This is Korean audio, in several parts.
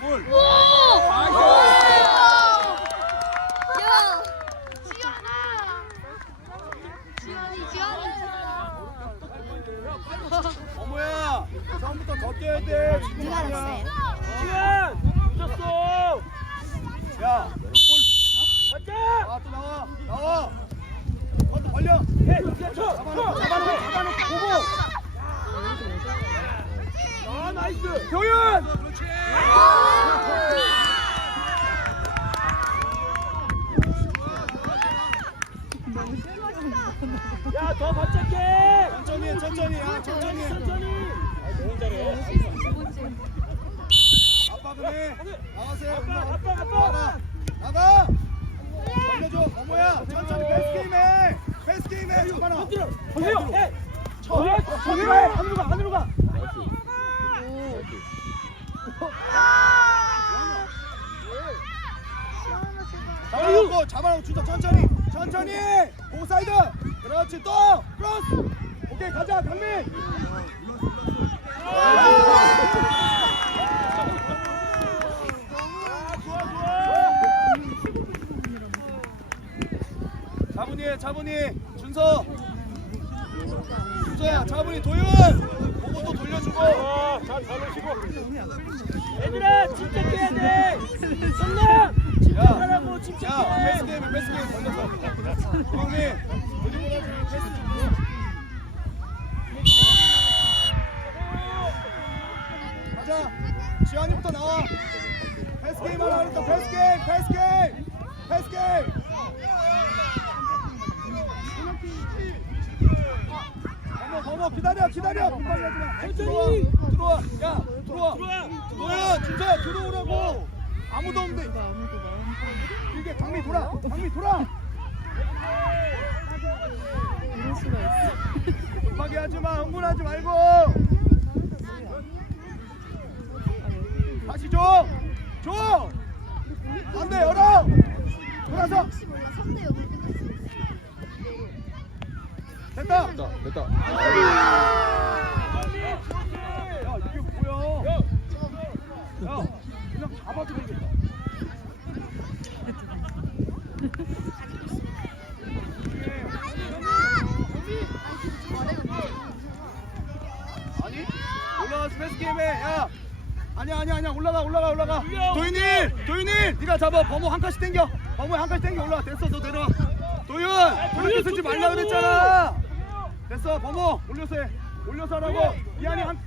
돌려. 볼. 야. 지연이 지연이. 어머야. 처음부터 더 뛰어야 돼. 누가 알았어요? 지현. 늦었어. 야. 볼. 가자. 아, 또 나와. 나와. 또 벌려. 해. 잡아놓고, 잡아놓고, 잡아놓고, 보고. 아, 나이스. 교윤. 그렇지. 야, 더 발전해. 천천히, 해, 천천히, 야, 천천히, 너무 잘해. 아빠 그래. 나가세요. 아빠, 아빠, 아빠. 나가. 벌려줘. 어머야, 천천히 패스 게임 해. 패스 게임 해. 잡아놔. 벌려. 해. 쳐. 저기로 해. 하늘로 가, 하늘로 가. 잡아놓고, 잡아놓고, 진짜 천천히, 천천히. 오사이드. 그렇지, 또. 크로스. 오케이, 가자, 강민. 자분이 자분이. 준서. 준서야 자분이 도윤! 보고 또 돌려주고. 잘잘 놓으시고 얘들아 침착해야 돼. son나 침착하라고 침착해. 야 패스 게임 패스 게임 걸려서. 드리블 패스 가자 지환이부터 나와. 패스 게임 하라 그랬다 패스 게임 패스 게임 패스 게임. 범호 기다려 기다려. 빨리 하지 들어와. 야 들어와. 너야? 진짜 들어오라고. 아무도 없는데. 이게 장미 돌아 장미 돌아. 이럴 수가 있어. 급하게 하지 마. 흥분하지 말고 다시 줘! 줘! 안돼 열어! 돌아서! 몰라 3대 0 됐다! 됐다 됐다 야 이게 뭐야? 야 그냥 잡아도 되겠다 아니 올라가서 패스 게임해 야 아니야 아니야 아니야 올라가 올라가. 도윤이 도윤이 네가 잡아. 범호 한 칸씩 당겨. 범호 한 칸씩 당겨. 올라가 됐어 너 내려와. 도윤 그렇게 쓰지 말라 그랬잖아. 됐어 범호. 올려서 해. 올려서 하라고. 이한이 한.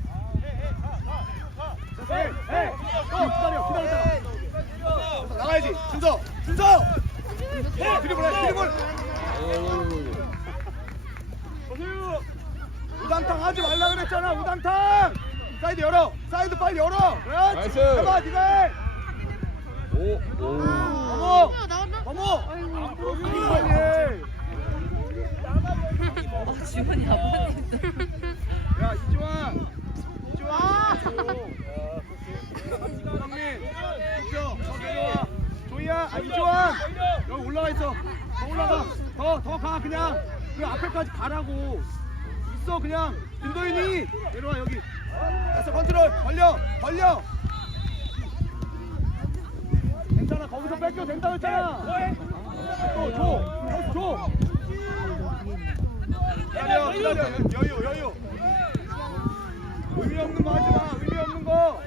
됐어 해해. 어, 기다려 기다렸다가 됐어, 나가야지. 준서 준서. 해 드리블 해 드리블. 우당탕 하지 말라 그랬잖아 우당탕. 사이드 열어 사이드 빨리 열어. 그렇지. 나이스. 해봐 니가 해 오 오. 어머. 어머. 앞으로 빨리 해 지훈이 아빠님. 야 이주환. 더 내려와 조이야 아 이주환. 여기 올라가 있어. 더 올라가. 더 더 가 그냥. 그 앞에까지 가라고. 있어 그냥. 김도인이. 내려와 여기 됐어 컨트롤. 벌려 벌려. 괜찮아 거기서 뺏겨. 된다 했잖아. 또줘줘. 기다려 기다려. 여유 여유. 의미 없는 거 하지 마. 의미 없는 거.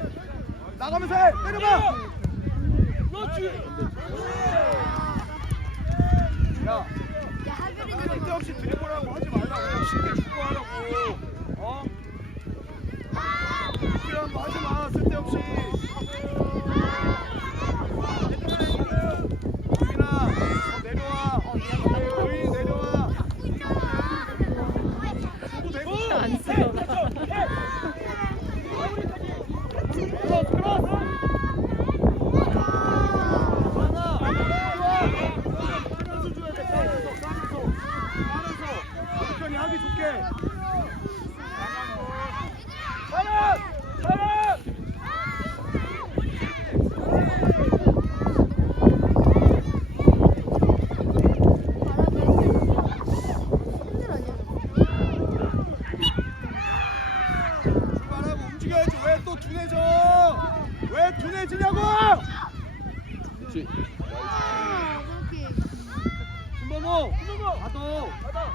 나가면서 해. 때려봐. 그렇지. 야 쓸데없이 드리블하고 하지 말라고. 쉽게 축구하라고 하지 마 쓸데없이 움직여야지. 왜 또 둔해져? 왜 둔해지냐고! 김범호 받아.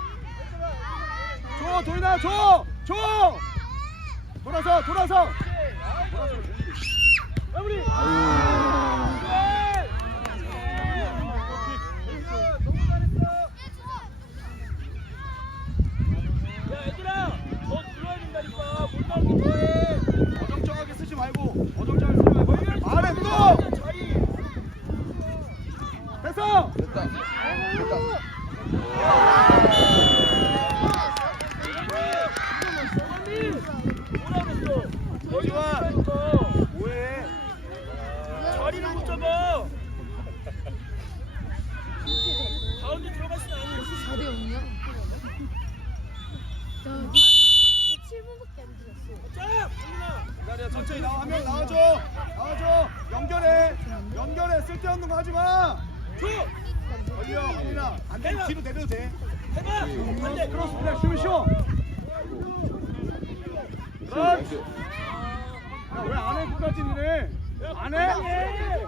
줘 돌이나 줘줘! 돌아서 돌아서! 돌아서. 마무리! 기다려 천천히 나와. 한명 나와줘. 나와줘. 연결해. 연결해. 쓸데없는 거 하지 마. 줘 걸려 언니나 안 되면 뒤로 내려도 돼. 해봐. 반대 크로스 그냥 쉬워 쉬워 그렇지. 야왜안 해? 끝까지 니네 안 해?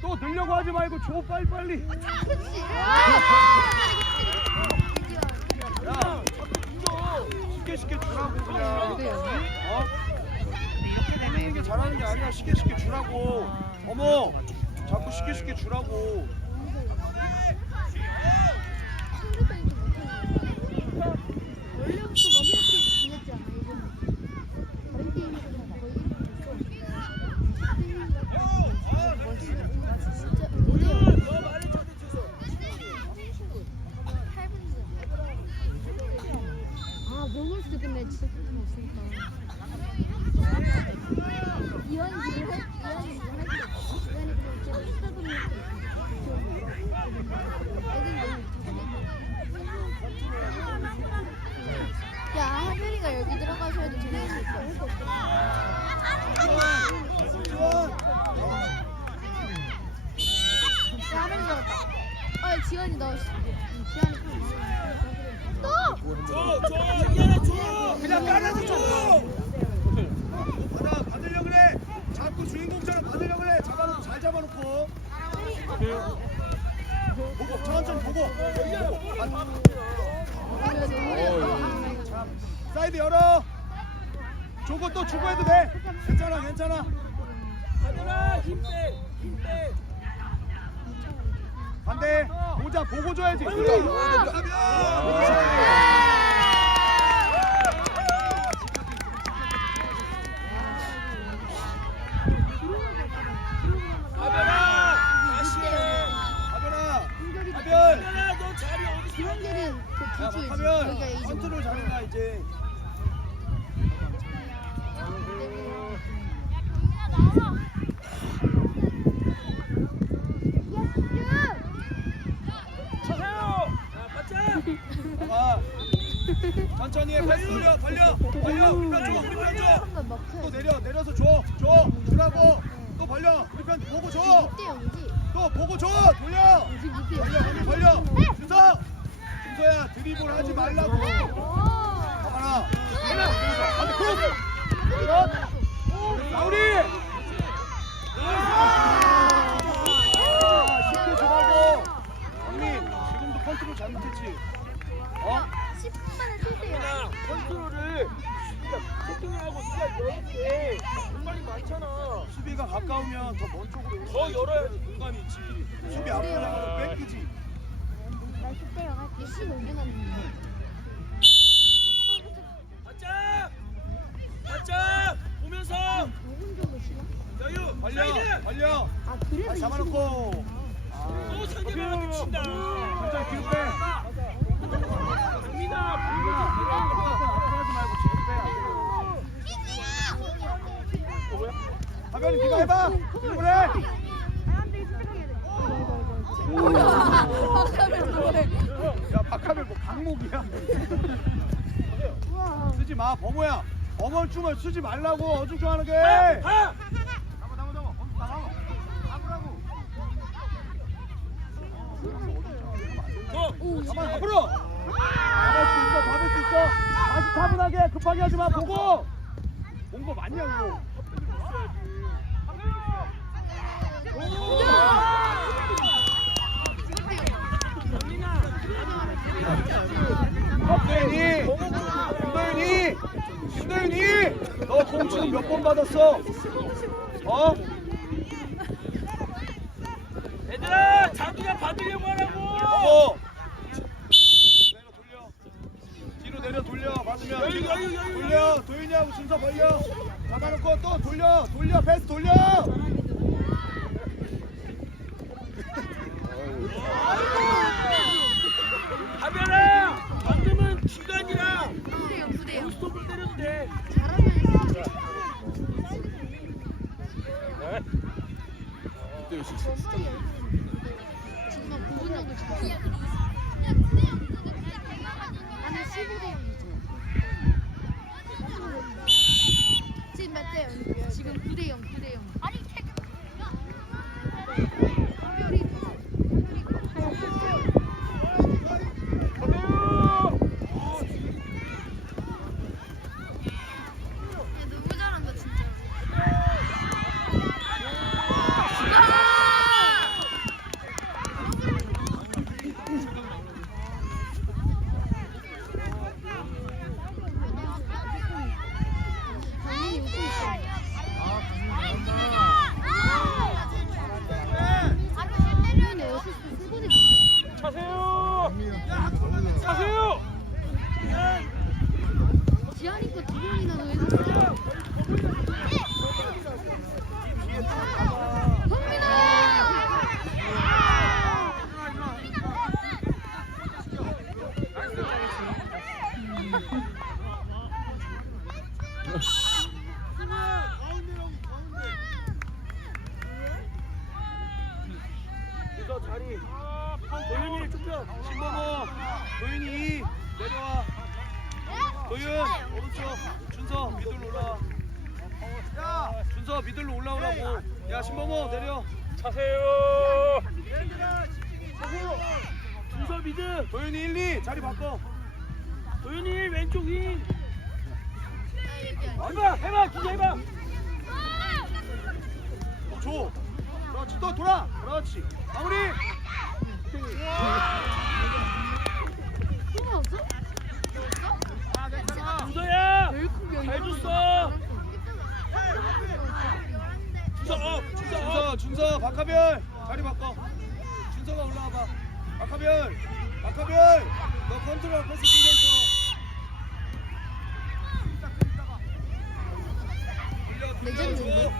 또 늘려고 하지 말고 줘 빨리 빨리. 야 쉽게 쉽게 주라고 그냥. 어? 이렇게 되는 게 잘하는 게 아니야 쉽게 쉽게 주라고. 어머 자꾸 쉽게 쉽게 주라고 원래부터 너무 이렇게 지냈지 않아, 이거는. 다른 게임들은 거의 이렇게 있어. 진짜 오늘 너 말을 좀 해줘서 아, 수 근데 진짜 그렇게 없으니까. 이완이 일을 할, 이완이 일을 할 때, 이완이 그냥 제가 쓰다 보면 애들이 너무 야, 하별이가 여기 들어가셔야지 쟤네 할거 없어. 지원 야, 하별이 들어갔다. 어, 지원이 넣었어. 지원이 또! 줘줘 이하나 줘 그냥 깔아서 줘 받아 받으려 그래 자꾸 주인공처럼 받으려 그래 잡아놓고 잘 잡아놓고 보고 천천히 보고 자, 사이드 열어 조고 또 주고 해도 돼 괜찮아 괜찮아 가들아 힘빼 힘빼 반대 보고 줘야지. 가별아 다시 해 하별아 하별 가별아 너 자리 어디 있어 기원들은 그 야 뒤쪽에 하별 여기가 A지. 컨트롤 잘해라 이제 쳐세요 자 맞자 봐봐 천천히 해 패스 돌려 벌려 벌려 우리 편 줘 우리 편줘 한번 먹혀야 또 돼. 내려 내려서 줘 줘 주라고 또 벌려 우리 편 보고 줘 6대 0이지? 또 보고 줘 돌려 요즘 6대 벌려 0. 벌려 준서 준서야 드리블 하지 말라고 봐봐라 안돼 크로스 아, 쉽게 주라고 언니 지금도 컨트롤 잘못했지 어? 10분 만에 7대 0. 그냥 컨트롤을 그러니까 열게 공간이 많잖아 수비가 가까우면 더 먼 쪽으로 더 열어야지. 공간이 있지 수비 앞으로 나가면 뺏기지. 나 10대 0 할게. 15분 하는데. 맞자 맞자 보면서! 5분 정도 쉬나? 여유 사이드! 벌려. 아, 그래도 다시 잡아놓고. 또 상대방한테 친다. 천천히 뒤로 빼. 강민아 하지 말고 지금 빼 하변이 네가 해봐 해 야, 박하면 뭐 강목이야? 쓰지 마, 범호야. 범호 춤을 쓰지 말라고 어중중하게. 가! 담아, 담아, 담아. 다 담아. 담으라고. 너 가만 앞으로. 잡을 수 있어, 잡을 수 있어. 다시 차분하게 급하게 하지 마. 보고. 본거 맞냐 이거? 김도윤이 김도윤이 김도윤이 너 공 지금 몇 번 받았어? 어? 얘들아 자기가 받으려고 하라고 어. 내려 돌려. 뒤로 내려 돌려. 맞으면 여기, 뒤로 여기, 여기, 돌려. 도윤이하고 순서 벌려. 잡아놓고 또 돌려. 돌려. 패스 돌려. 하면아 방금은 중간이라 9대0 9대0 스톱을 때려도 돼 잘하면 그때 역시 정말 9분 정도 지났어 나는 15대 0이지 지금 몇 대0 지금 9대 0 9대 0 아니 별이 야 너무 잘한다 진짜 강민이 웃고 있어 강민이 어시스트 세 번이나 차세요 차세요 지한이 거두 번이나 넣었어 이거 자리 도윤이 좁혀 신범호. 도윤이 내려와. 도윤 오른쪽. 준서 미들로 올라와. 야 준서 미들로 올라오라고. 야 신범호 내려. 차세요 차세요 준서 미드 도윤이 1, 2 자리 바꿔. 도윤이 왼쪽 윙 해봐 해봐 기자 해봐 어, 줘. 그렇지 또 돌아. 그렇지. 마무리. 웰컴 잘 줬어 준서 업 준서 준서 업 준서 박하별 자리 바꿔. 준서가 올라와봐. 박하별. 박하별. 너 컨트롤 패스 신경 써. 돌려, 돌려,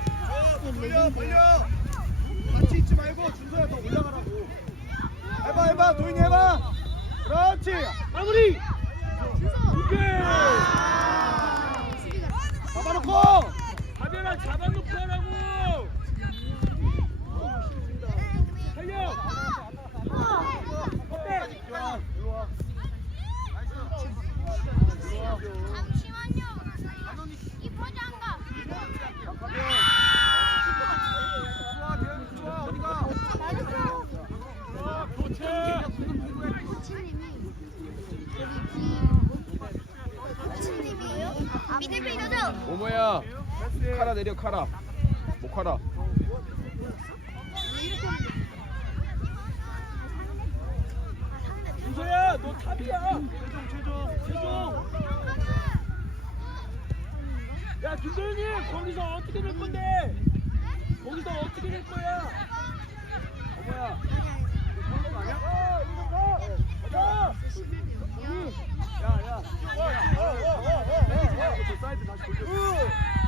더 돌려. 돌려. 같이 있지 말고 준서야 더 올라가라고. 해봐, 해봐, 도인이 해봐. 그렇지. 마무리 오케이 수비가 잡아놓고. 하면아 잡아놓고 하라고 달려 어때 좋아, 일로 와. 잠시만요. 이 포장가. 박하별. 좋아, 대현이 좋아. 어디가? 교체 코치님이 코치님이에요? 미들필더죠? 오모야 카라 내려 카라 목 카라 준서야 너 탑이야 최종, 최종, 최종. 야 김도현이 거기서 어떻게 될 건데 거기서 어떻게 될 거야 어머야. 어 이거 가 가자 야, 야. 저 사이드 다시 돌려.